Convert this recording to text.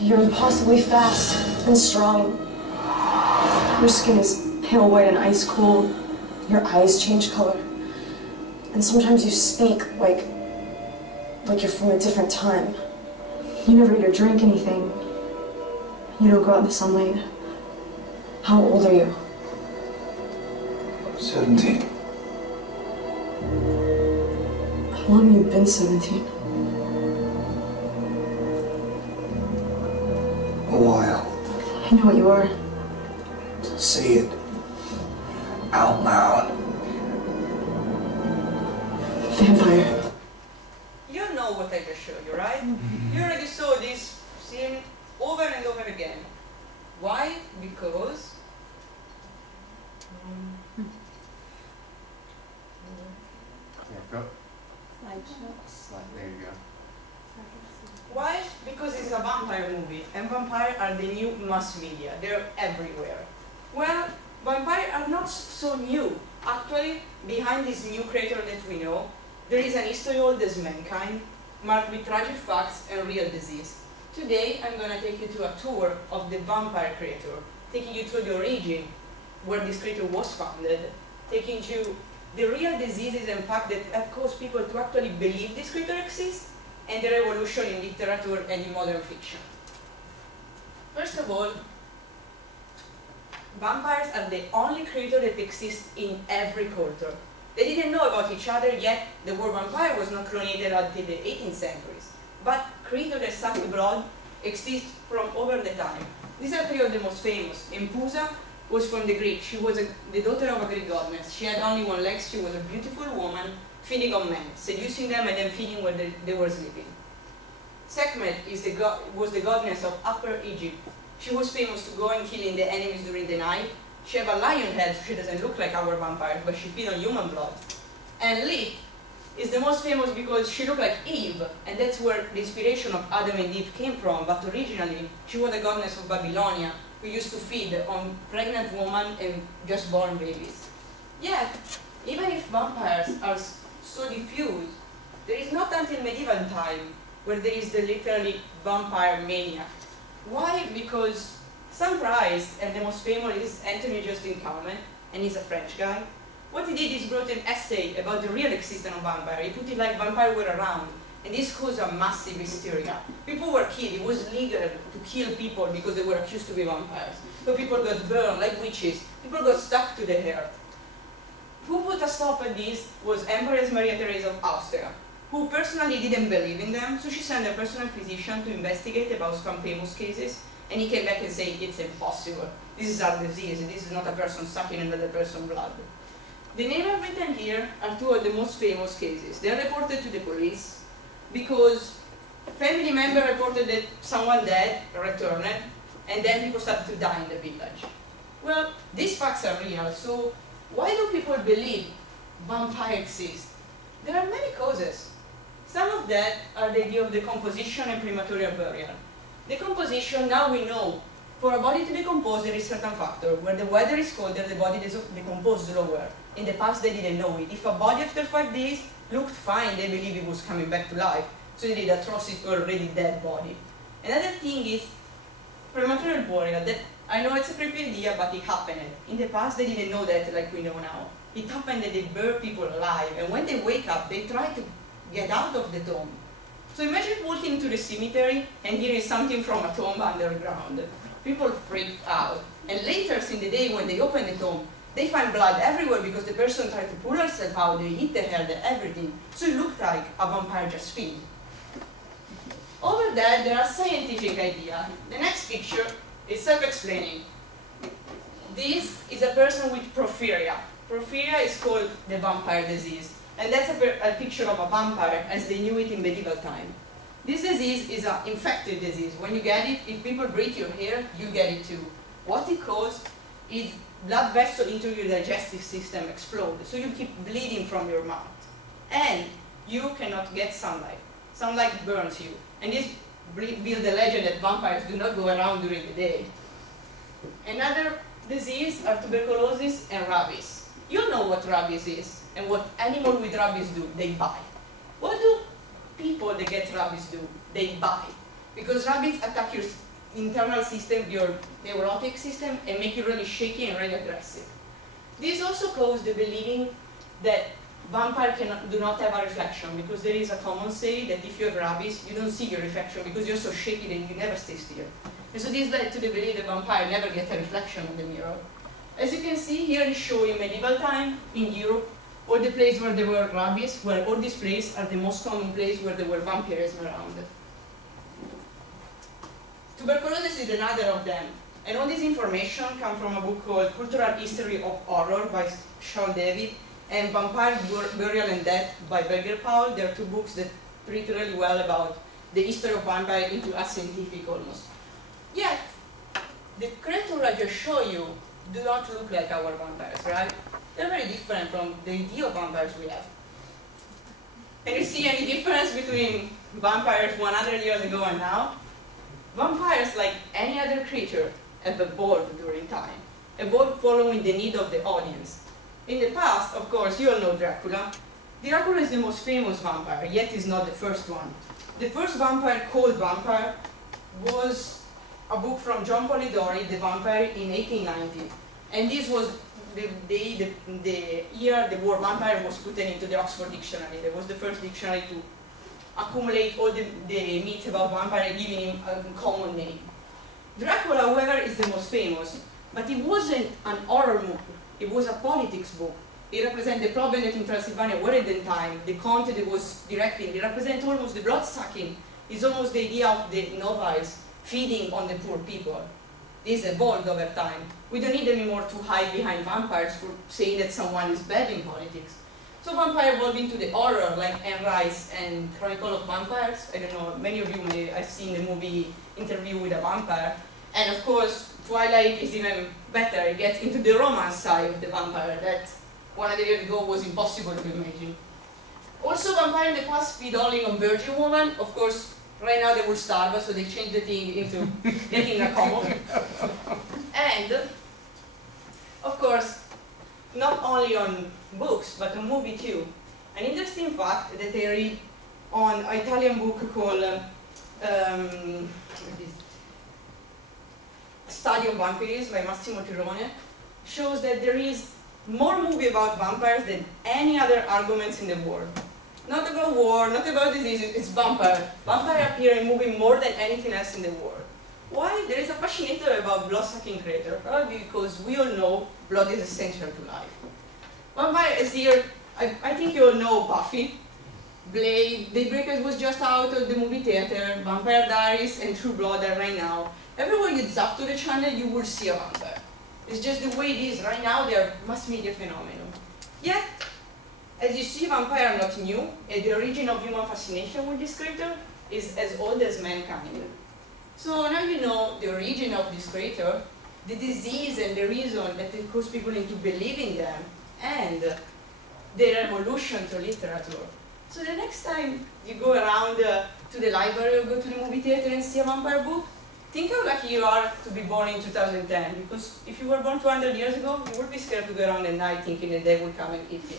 You're impossibly fast and strong. Your skin is pale white and ice cold. Your eyes change color. And sometimes you speak like you're from a different time. You never eat or drink anything. You don't go out in the sunlight. How old are you? 17. How long have you been 17? A while. I know what you are. Say it out loud. Vampire. You know what I just showed you, right? You already saw this scene over and over again. Why? Because There you go. Why? Because it's a vampire movie, and vampires are the new mass media. They're everywhere. Well, vampires are not so new. Actually, behind this new creator that we know, there is an history old as mankind, marked with tragic facts and real disease. Today, I'm going to take you to a tour of the vampire creator, taking you to the origin, where this creator was founded, taking you to the real diseases and facts that have caused people to actually believe this creator exists, and the revolution in literature and in modern fiction. First of all, vampires are the only creature that exists in every culture. They didn't know about each other yet. The word vampire was not cloned until the 18th centuries. But creatures that suck blood exist from over the time. These are three of the most famous. Empusa was from the Greek. She was the daughter of a Greek goddess. She had only one leg. She was a beautiful woman feeding on men, seducing them and then feeding where they were sleeping. Sekhmet was the goddess of Upper Egypt. She was famous to go and killing the enemies during the night. She had a lion head, so she doesn't look like our vampires, but she feeds on human blood. And Lilith is the most famous because she looked like Eve, and that's where the inspiration of Adam and Eve came from. But originally, she was the goddess of Babylonia, who used to feed on pregnant women and just born babies. Yet, even if vampires are so diffused, there is not until medieval time where there is the literally vampire mania. Why? Because some prized, and the most famous is Anthony Justin Calment, and he's a French guy. What he did is wrote an essay about the real existence of vampire. He put it like vampires were around, and this caused a massive hysteria. People were killed. It was legal to kill people because they were accused to be vampires. So people got burned like witches. People got stuck to the earth. Who put a stop at this was Empress Maria Theresa of Austria, who personally didn't believe in them, so she sent a personal physician to investigate about some famous cases, and he came back and said, it's impossible. This is a disease. This is not a person sucking another person's blood. The names I've written here are two of the most famous cases. They are reported to the police because family member reported that someone dead, returned, and then people started to die in the village. Well, these facts are real, so why do people believe vampires exist? There are many causes. Some of that are the idea of decomposition and premature burial. Decomposition, now we know, for a body to decompose there is certain factor. Where the weather is colder, the body decomposes slower. In the past they didn't know it. If a body after 5 days looked fine, they believed it was coming back to life. So they did atrocity to already dead body. Another thing is premature burial. That I know it's a creepy idea, but it happened. In the past they didn't know that like we know now. It happened that they bury people alive, and when they wake up, they try to get out of the tomb. So imagine walking to the cemetery and hearing something from a tomb underground. People freak out. And later in the day when they open the tomb, they find blood everywhere because the person tried to pull herself out, they hit the head, everything. So it looked like a vampire just feed. Over that, there are scientific ideas. The next picture is self-explaining. This is a person with porphyria. Porphyria is called the vampire disease. And that's a picture of a vampire as they knew it in medieval time. This disease is an infected disease. When you get it, if people breathe your hair, you get it too. What it causes is blood vessels into your digestive system explode, so you keep bleeding from your mouth. And you cannot get sunlight. Sunlight burns you. And this builds the legend that vampires do not go around during the day. Another disease are tuberculosis and rabies. You know what rabies is and what animals with rabies do. They bite. What do people that get rabies do? They bite. Because rabbits attack your internal system, your neurotic system, and make you really shaky and really aggressive. This also caused the believing that vampires do not have a reflection, because there is a common saying that if you have rabies, you don't see your reflection because you're so shaky that you never stay still. And so this led to the belief that vampires never get a reflection on the mirror. As you can see, here is showing medieval time in Europe, all the places where there were rabies, where all these places are the most common places where there were vampirism around. Tuberculosis is another of them. And all this information comes from a book called Cultural History of Horror by Charles David and Vampire Burial and Death by Berger Paul. They are two books that treat really well about the history of vampire into a scientific almost. Yet, the creatures I just showed you do not look like our vampires, right? They're very different from the idea of vampires we have. Can you see any difference between vampires 100 years ago and now? Vampires, like any other creature, have evolved during time, evolved following the need of the audience. In the past, of course, you all know Dracula. Dracula is the most famous vampire, yet is not the first one. The first vampire called Vampire was a book from John Polidori, The Vampire, in 1890. And this was the year the word vampire was put into the Oxford Dictionary. That was the first dictionary to accumulate all the myths about vampire, giving him a common name. Dracula, however, is the most famous, but it wasn't an horror book, it was a politics book. It represents the problem that in Transylvania were at the time, the content it was directing, it represents almost the blood-sucking. It's almost the idea of the nobles feeding on the poor people. This evolved over time. We don't need anymore to hide behind vampires for saying that someone is bad in politics. So vampire evolved into the horror, like Anne Rice and Chronicle of Vampires. I don't know, many of you may have seen the movie Interview with a Vampire. And of course, Twilight is even better. It gets into the romance side of the vampire that 100 years ago was impossible to imagine. Also, vampire in the past feed only on virgin women. Of course, right now they will starve us, so they changed the thing into getting a common. And, of course, not only on books, but on movie too. An interesting fact that I read on an Italian book called Study of Vampirism by Massimo Tirone shows that there is more movie about vampires than any other arguments in the world. Not about war, not about diseases, it's vampire. Vampire appear in movie more than anything else in the world. Why? There is a fascinator about blood-sucking creature, probably because we all know blood is essential to life. Vampire is here, I think you all know Buffy, Blade, Daybreakers was just out of the movie theater, Vampire Diaries and True Blood are right now. Everywhere you zap to the channel, you will see a vampire. It's just the way it is. Right now, they are mass media phenomenon. Yet, as you see, vampires are not new, and the origin of human fascination with this creature is as old as mankind. So now you know the origin of this creature, the disease and the reason that it caused people into believing them, and their evolution to literature. So the next time you go around to the library or go to the movie theater and see a vampire book, think how lucky you are to be born in 2010, because if you were born 200 years ago, you would be scared to go around at night thinking that they would come and eat you.